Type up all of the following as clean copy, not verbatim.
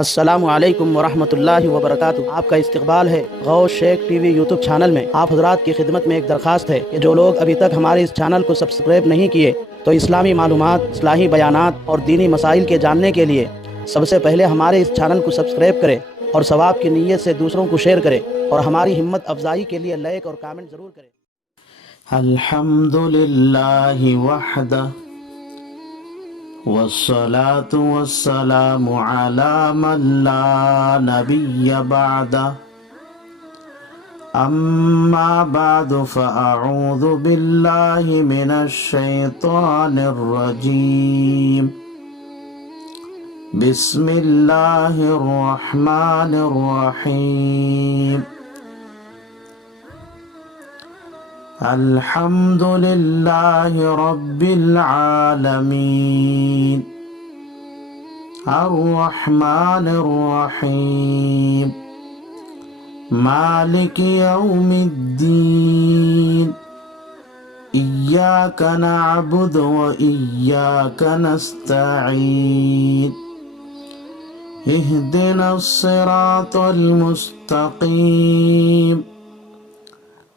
السلام علیکم ورحمۃ اللہ وبرکاتہ۔ آپ کا استقبال ہے غوث شیخ ٹی وی یوٹیوب چینل میں۔ آپ حضرات کی خدمت میں ایک درخواست ہے کہ جو لوگ ابھی تک ہمارے اس چینل کو سبسکرائب نہیں کیے تو اسلامی معلومات، اصلاحی بیانات اور دینی مسائل کے جاننے کے لیے سب سے پہلے ہمارے اس چینل کو سبسکرائب کریں اور ثواب کی نیت سے دوسروں کو شیئر کریں اور ہماری ہمت افزائی کے لیے لائک اور کامنٹ ضرور کریں۔ الحمد للہ وحدہ والصلاة والسلام على من لا نبی بعدہ اما بعد فاعوذ باللہ من الشیطان الرجیم بسم اللہ الرحمن الرحیم الحمد للہ رب العالمین الرحمن الرحیم مالک یوم الدین ایاک نعبد و ایاک نستعین اہدنا الصراط المستقیم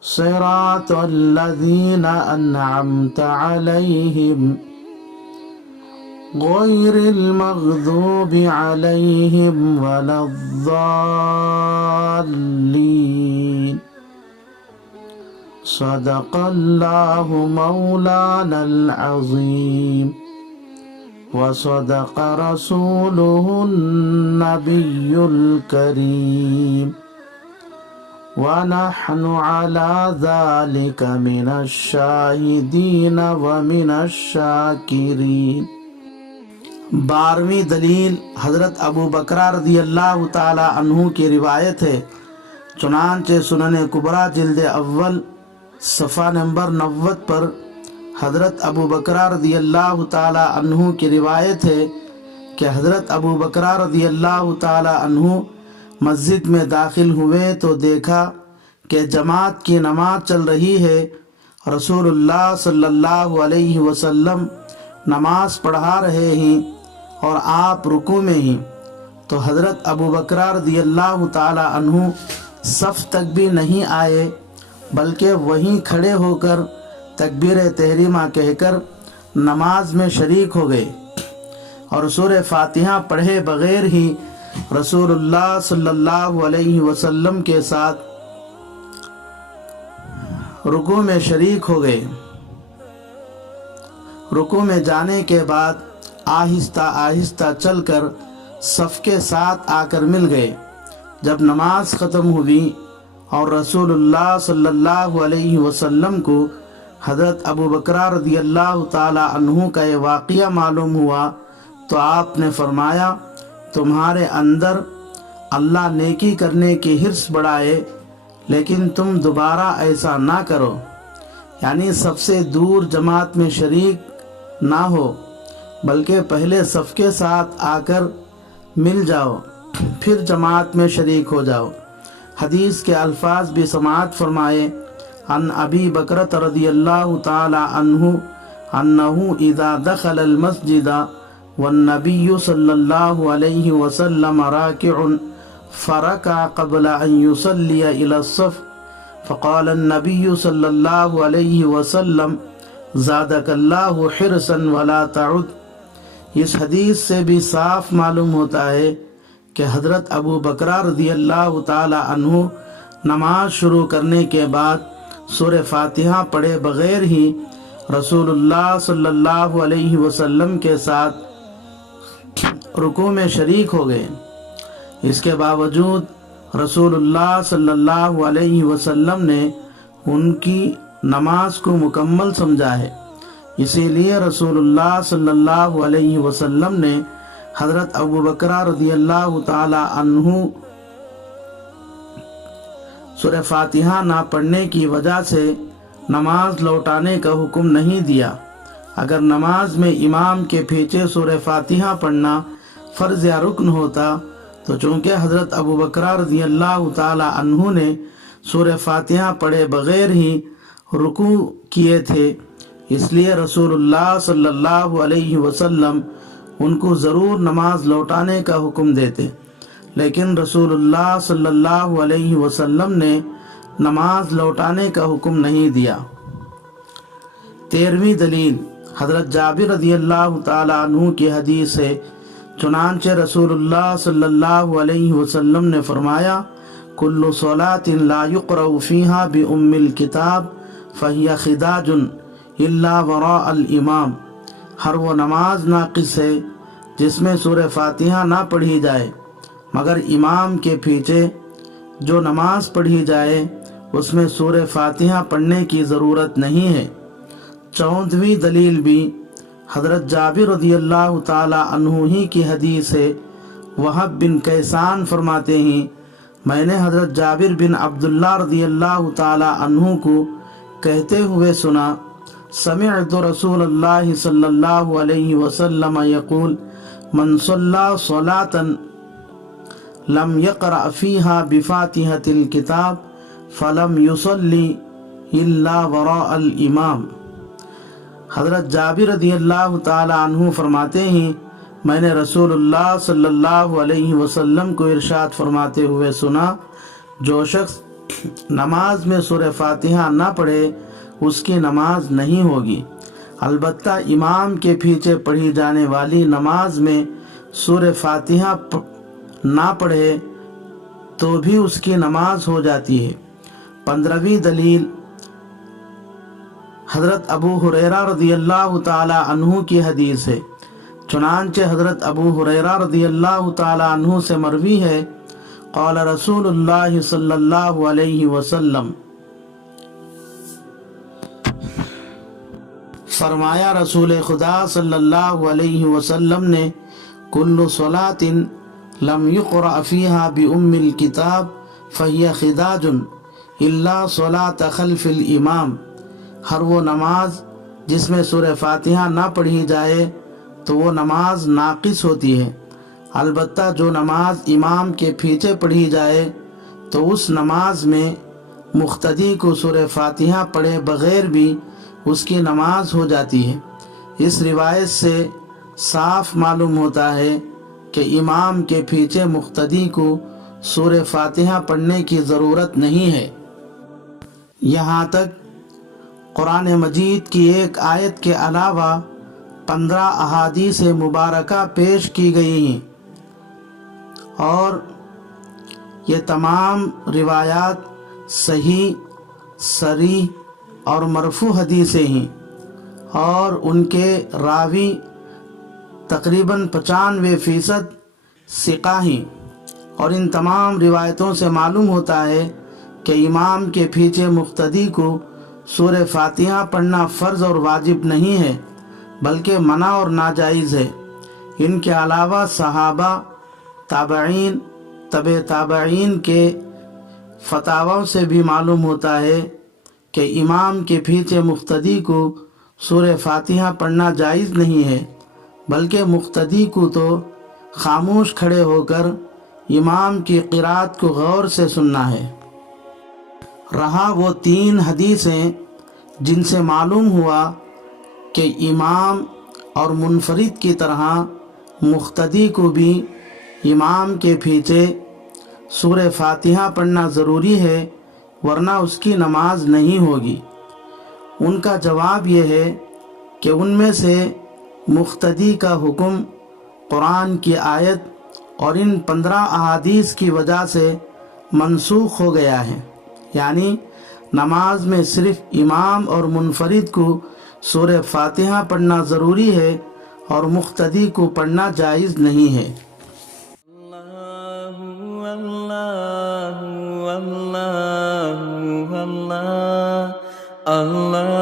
صراط الذین انعمت علیہم غیر المغضوب علیہم ولا الضالین صدق اللہ مولانا العظیم وصدق رسولہ النبی الکریم وَنَحْنُ عَلَى ذَلِكَ مِنَ الشَّاهِدِينَ وَمِنَ الشَّاكِرِينَ۔ 12ویں دلیل حضرت ابو بکرہ رضی اللہ تعالی عنہ کی روایت ہے۔ چنانچہ سنن کبریٰ جلد اول صفحہ نمبر 90 پر حضرت ابو بکرہ رضی اللہ تعالی عنہ کی روایت ہے کہ حضرت ابو بکرہ رضی اللہ تعالی عنہ مسجد میں داخل ہوئے تو دیکھا کہ جماعت کی نماز چل رہی ہے۔ رسول اللہ صلی اللہ علیہ وسلم نماز پڑھا رہے ہیں اور آپ رکوع میں ہیں، تو حضرت ابو بکرہ رضی اللہ تعالی عنہ صف تک بھی نہیں آئے بلکہ وہیں کھڑے ہو کر تکبیر تحریمہ کہہ کر نماز میں شریک ہو گئے اور سورہ فاتحہ پڑھے بغیر ہی رسول اللہ صلی اللہ علیہ وسلم کے ساتھ رکوع میں شریک ہو گئے۔ رکوع میں جانے کے بعد آہستہ آہستہ چل کر صف کے ساتھ آ کر مل گئے۔ جب نماز ختم ہوئی اور رسول اللہ صلی اللہ علیہ وسلم کو حضرت ابو بکرہ رضی اللہ تعالی عنہ کا یہ واقعہ معلوم ہوا تو آپ نے فرمایا، تمہارے اندر اللہ نیکی کرنے کی حرص بڑھائے، لیکن تم دوبارہ ایسا نہ کرو، یعنی سب سے دور جماعت میں شریک نہ ہو بلکہ پہلے صف کے ساتھ آ کر مل جاؤ پھر جماعت میں شریک ہو جاؤ۔ حدیث کے الفاظ بھی سماعت فرمائے۔ عن ابی بکرۃ رضی اللہ تعالی عنہ انہ اذا دخل المسجد والنبی صلی اللہ علیہ وسلم راکع فرکع قبل ان یصلی الی الصف فقال النبی صلی اللہ علیہ وسلم زادک اللہ حرصا ولا تعد۔ اس حدیث سے بھی صاف معلوم ہوتا ہے کہ حضرت ابو بکرہ رضی اللہ تعالی عنہ نماز شروع کرنے کے بعد سورہ فاتحہ پڑھے بغیر ہی رسول اللہ صلی اللہ علیہ وسلم کے ساتھ رکوع میں شریک ہو گئے۔ اس کے باوجود رسول اللہ صلی اللہ علیہ وسلم نے ان کی نماز کو مکمل سمجھا ہے۔ اسی لیے رسول اللہ صلی اللہ علیہ وسلم نے حضرت ابو بکرہ رضی اللہ تعالی عنہ سورہ فاتحہ نہ پڑھنے کی وجہ سے نماز لوٹانے کا حکم نہیں دیا۔ اگر نماز میں امام کے پیچھے سورہ فاتحہ پڑھنا فرض یا رکن ہوتا تو چونکہ حضرت ابو بکرہ رضی اللہ تعالی عنہ نے سورہ فاتحہ پڑھے بغیر ہی رکوع کیے تھے، اس لیے رسول اللہ صلی اللہ علیہ وسلم ان کو ضرور نماز لوٹانے کا حکم دیتے۔ لیکن رسول اللہ صلی اللہ علیہ وسلم نے نماز لوٹانے کا حکم نہیں دیا۔ 13ویں دلیل حضرت جابر رضی اللہ تعالی عنہ کی حدیث ہے، چنانچہ رسول اللہ صلی اللہ علیہ وسلم نے فرمایا، کل صلاۃ لا یقرأ فیہا بأم الکتاب فہی خداج الا وراء الامام، ہر وہ نماز ناقص ہے جس میں سورہ فاتحہ نہ پڑھی جائے مگر امام کے پیچھے۔ جو نماز پڑھی جائے اس میں سورہ فاتحہ پڑھنے کی ضرورت نہیں ہے۔ 14ویں دلیل بھی حضرت جابر رضی اللہ تعالی عنہ ہی کی حدیث ہے۔ وہب بن کیسان فرماتے ہیں، میں نے حضرت جابر بن عبداللہ رضی اللہ تعالی عنہ کو کہتے ہوئے سنا، سمعت رسول اللہ صلی اللہ علیہ وسلم یقول، من صلی صلاۃ لم یقرأ فیہا بفاتحۃ الکتاب فلم یصلی الا وراء الامام۔ حضرت جابر رضی اللہ تعالی عنہ فرماتے ہیں، میں نے رسول اللہ صلی اللہ علیہ وسلم کو ارشاد فرماتے ہوئے سنا، جو شخص نماز میں سورہ فاتحہ نہ پڑھے اس کی نماز نہیں ہوگی۔ البتہ امام کے پیچھے پڑھی جانے والی نماز میں سورہ فاتحہ نہ پڑھے تو بھی اس کی نماز ہو جاتی ہے۔ 15ویں دلیل حضرت ابو ہریرہ رضی اللہ تعالی عنہ کی حدیث ہے، چنانچہ حضرت ابو ہریرہ رضی اللہ تعالی عنہ سے مروی ہے، قال رسول اللہ صلی اللہ علیہ وسلم، فرمایا رسول خدا صلی اللہ علیہ وسلم نے، کل صلاۃ لم یقرأ فیہا بأم الکتاب فہی خداج الا صلاۃ خلف الامام، ہر وہ نماز جس میں سورہ فاتحہ نہ پڑھی جائے تو وہ نماز ناقص ہوتی ہے، البتہ جو نماز امام کے پیچھے پڑھی جائے تو اس نماز میں مقتدی کو سورہ فاتحہ پڑھے بغیر بھی اس کی نماز ہو جاتی ہے۔ اس روایت سے صاف معلوم ہوتا ہے کہ امام کے پیچھے مقتدی کو سورہ فاتحہ پڑھنے کی ضرورت نہیں ہے۔ یہاں تک قرآن مجید کی ایک آیت کے علاوہ 15 احادیث مبارکہ پیش کی گئی ہیں، اور یہ تمام روایات صحیح، صریح اور مرفوع حدیثیں ہیں، اور ان کے راوی تقریباً 95% ثقہ ہیں، اور ان تمام روایتوں سے معلوم ہوتا ہے کہ امام کے پیچھے مقتدی کو سورہ فاتحہ پڑھنا فرض اور واجب نہیں ہے بلکہ منع اور ناجائز ہے۔ ان کے علاوہ صحابہ، تابعین، تبع تابعین کے فتاووں سے بھی معلوم ہوتا ہے کہ امام کے پیچھے مقتدی کو سورہ فاتحہ پڑھنا جائز نہیں ہے، بلکہ مقتدی کو تو خاموش کھڑے ہو کر امام کی قرات کو غور سے سننا ہے۔ رہا وہ 3 حدیثیں جن سے معلوم ہوا کہ امام اور منفرد کی طرح مقتدی کو بھی امام کے پیچھے سورہ فاتحہ پڑھنا ضروری ہے ورنہ اس کی نماز نہیں ہوگی۔ ان کا جواب یہ ہے کہ ان میں سے مقتدی کا حکم قرآن کی آیت اور ان 15 احادیث کی وجہ سے منسوخ ہو گیا ہے، یعنی نماز میں صرف امام اور منفرد کو سورہ فاتحہ پڑھنا ضروری ہے اور مقتدی کو پڑھنا جائز نہیں ہے۔ اللہ